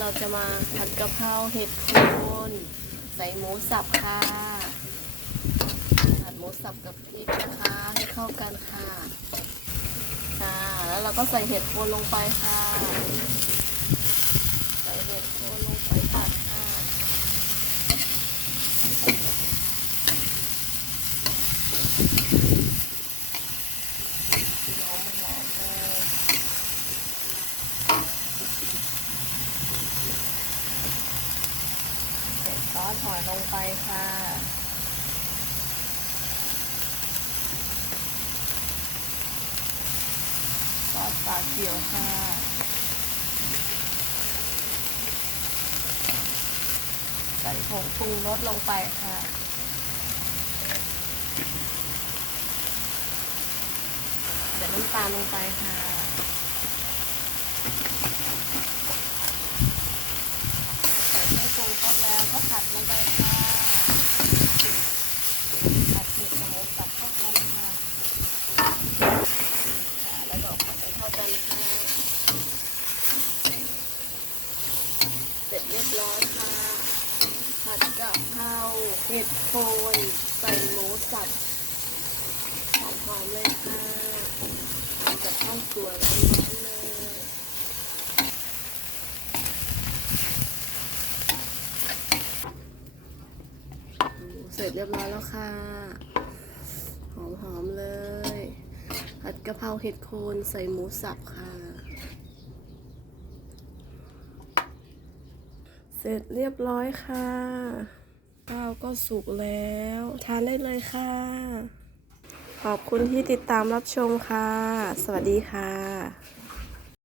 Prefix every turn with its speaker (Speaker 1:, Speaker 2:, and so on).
Speaker 1: เราจะมาผัดกะเพราเห็ดโคนใส่หมูสับค่ะผัดหมูสับกับพริกนะคะให้เข้ากันค่ะค่ะ แล้วเราก็ใส่เห็ดโคนลงไปค่ะ ใส่เห็ดโคนลงไปผัดค่ะ หอมหอมๆเลย ซอสหอยลงไปค่ะ ซอสปลาเขียวค่ะ ใส่ผงปรุงรสลงไปค่ะใส่น้ำตาลลงไปค่ะ ใส่เครื่องปรุงครบแล้วก็ผัดลงไปค่ะ ผัดเผ็ดกับหมูสับเข้ากันค่ะ ค่ะ แล้วก็ผัดให้เข้ากันค่ะ เสร็จเรียบ ร้อยค่ะ ผัดกะเพราเห็ดโคนใส่หมูสับหอมๆเลยค่ะทำกับข้าวสวยร้อนๆเลยเสร็จเรียบร้อยแล้วค่ะ หอมๆเลย ผัดกะเพราเห็ดโคนใส่หมูสับค่ะ เสร็จเรียบร้อยค่ะข้าวก็สุกแล้ว ทานได้เลยค่ะ ขอบคุณที่ติดตามรับชมค่ะ สวัสดีค่ะ